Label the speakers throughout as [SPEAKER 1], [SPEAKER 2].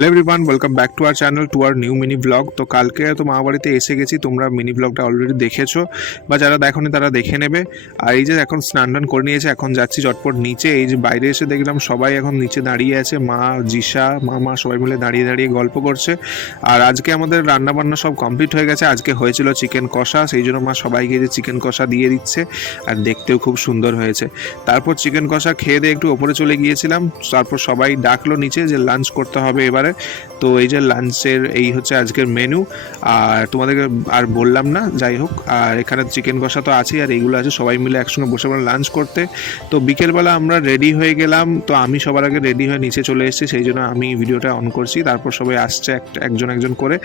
[SPEAKER 1] Hello everyone welcome back to our channel to our new mini vlog তো কালকে তো মামাবাড়িতে এসে গেছি, তোমরা মিনি ব্লগটা অলরেডি দেখেছ, বা যারা দেখোনি তারা দেখে নেবে। আর এই যে এখন স্নান টান করে নিয়েছে, এখন যাচ্ছি চটপট নিচে। এই যে বাইরে এসে দেখলাম সবাই এখন নিচে দাঁড়িয়ে আছে, মা জিসা মামা সবাই মিলে দাঁড়িয়ে দাঁড়িয়ে গল্প করছে। আর আজকে আমাদের রান্না বান্না সব কমপ্লিট হয়ে গেছে। আজকে হয়েছিল চিকেন কষা, সেই জন্য মা সবাইকে যে চিকেন কষা দিয়ে দিচ্ছে, আর দেখতেও খুব সুন্দর হয়েছে। তারপর চিকেন কষা খেয়ে দিয়ে একটু ওপরে চলে গিয়েছিলাম, তারপর সবাই ডাকলো নিচে যে লাঞ্চ করতে হবে এবারে। তো এই যে লাঞ্চের এই হচ্ছে আজকের মেনু আর তোমাদেরকে আর বললাম না, যাই হোক, আর এখানে চিকেন কষা তো আছেই, আর এইগুলো আছে, সবাই মিলে একসঙ্গে বসে পড়লাম লাঞ্চ করতে। তো বিকেলবেলা আমরা রেডি হয়ে গেলাম, তো আমি সবার আগে রেডি হয়ে নিচে চলে এসেছি, সেই জন্য আমি ভিডিওটা অন করছি, তারপর সবাই আসছে এক- একজন একজন করে।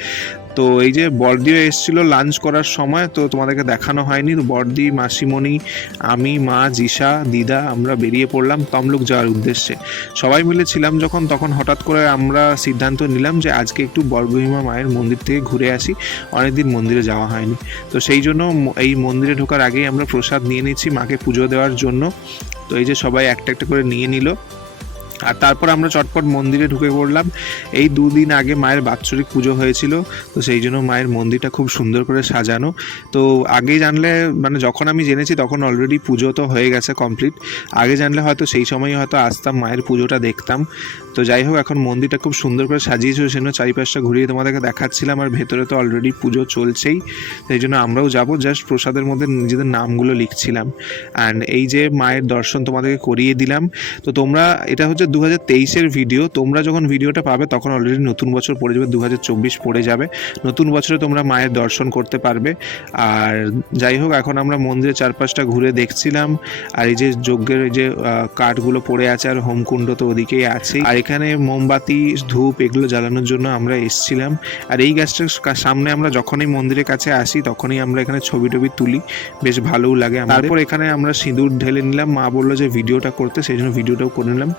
[SPEAKER 1] তো এই যে বর্দিও এসেছিল লাঞ্চ করার সময়, তো তোমাদেরকে দেখানো হয়নি, তো বর্দি, মাসিমণি, আমি, মা জিসা দিদা, আমরা বেরিয়ে পড়লাম তমলুক যাওয়ার উদ্দেশ্যে। সবাই মিলে ছিলাম যখন, তখন হঠাৎ করে আমরা সিদ্ধান্ত নিলাম যে আজকে একটু বর্গভীমা মায়ের মন্দির থেকে ঘুরে আসি। অনেকদিন মন্দিরে যাওয়া হয়নি। তো সেই জন্য এই মন্দিরে ঢোকার আগেই আমরা প্রসাদ নিয়ে নিচ্ছি মাকে পুজো দেওয়ার জন্য। তো এই যে সবাই একটা একটা করে নিয়ে নিল। আর তারপর আমরা চটপট মন্দিরে ঢুকে পড়লাম। এই দুদিন আগে মায়ের বাৎসরিক পুজো হয়েছিল, তো সেই জন্য মায়ের মন্দিরটা খুব সুন্দর করে সাজানো। তো আগেই জানলে মানে যখন আমি জেনেছি তখন অলরেডি পুজো তো হয়ে গেছে কমপ্লিট আগে জানলে হয়তো সেই সময় হয়তো আসতাম, মায়ের পুজোটা দেখতাম। তো যাই হোক, এখন মন্দিরটা খুব সুন্দর করে সাজিয়েছিল সেজন্য চারিপাশটা ঘুরিয়ে তোমাদেরকে দেখাচ্ছিলাম আর ভেতরে তো অলরেডি পুজো চলছেই। সেই জন্য আমরাও যাব জাস্ট প্রসাদের মধ্যে নিজেদের নামগুলো লিখছিলাম। অ্যান্ড এই যে মায়ের দর্শন তোমাদেরকে করিয়ে দিলাম, তো তোমরা, এটা হচ্ছে দু হাজার তেইশের ভিডিও তোমরা যখন ভিডিওটা পাবে, তখন অলরেডি নতুন বছর পড়ে যাবে দু হাজার চব্বিশ পড়ে যাবে। নতুন বছরে তোমরা মায়ের দর্শন করতে পারবে। আর যাই হোক, এখন আমরা মন্দিরের চারপাশটা ঘুরে দেখছিলাম। আর এই যে যজ্ঞের এই যে কাঠগুলো পড়ে আছে, আর হোমকুণ্ড তো ওদিকেই আছে। আর এখানে মোমবাতি, ধূপ, এগুলো জ্বালানোর জন্য আমরা এসছিলাম। আর এই গাছটার সামনে আমরা যখনই মন্দিরের কাছে আসি, তখনই আমরা এখানে ছবি টবি তুলি। বেশ ভালোও লাগে তারপর এখানে আমরা সিঁদুর ঢেলে নিলাম। মা বলল যে, ভিডিওটা করতে। সেই জন্য ভিডিওটাও করে নিলাম।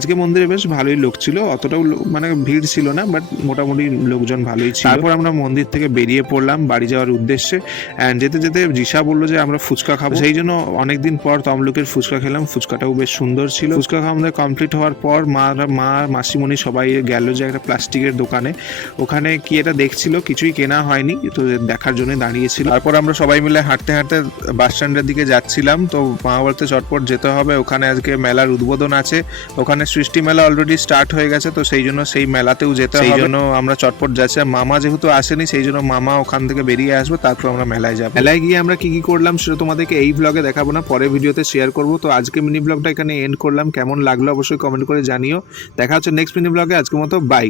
[SPEAKER 1] আজকে মন্দিরে বেশ ভালোই লোক ছিল, অতটাও মানে ভিড় ছিল না বাট মোটামুটি লোকজন ভালোই ছিল। তারপর আমরা মন্দির থেকে বেরিয়ে পড়লাম বাড়ি যাওয়ার উদ্দেশ্যে অ্যান্ড যেতে যেতে জিসা বলল যে আমরা ফুচকা খাব। সেই জন্য অনেকদিন পর তমলুকের ফুচকা খেলাম, ফুচকাটাও বেশ সুন্দর ছিল। ফুচকা খাওয়া আমাদের কমপ্লিট হওয়ার পর মা মা, মাসিমণি সবাই গেল যে একটা প্লাস্টিকের দোকানে। ওখানে কি এটা দেখছিল? কিছুই কেনা হয়নি, তো দেখার জন্য দাঁড়িয়েছিল। তারপর আমরা সবাই মিলে হাঁটতে হাঁটতে বাস স্ট্যান্ডের দিকে যাচ্ছিলাম, তো মা বলতে চটপট যেতে হবে, ওখানে আজকে মেলার উদ্বোধন আছে, ওখানে সৃষ্টি মেলা অলরেডি স্টার্ট হয়ে গেছে তো সেই জন্য সেই মেলাতেও যেতে হবে। সেই জন্য আমরা চটপট যাচ্ছি। মামা যেহেতু আসেনি সেই জন্য মামা ওখান থেকে বেরিয়ে আসব তারপর আমরা মেলায় যাব। মেলায় গিয়ে আমরা কি কি করলাম সেটা তোমাদেরকে এই ব্লগে দেখাবো না পরে ভিডিওতে শেয়ার করব। তো আজকে মিনি ব্লগটা এখানে এন্ড করলাম। কেমন লাগল অবশ্যই কমেন্ট করে জানিও। দেখা হচ্ছে নেক্সট মিনি ব্লগে আজকের মতো বাই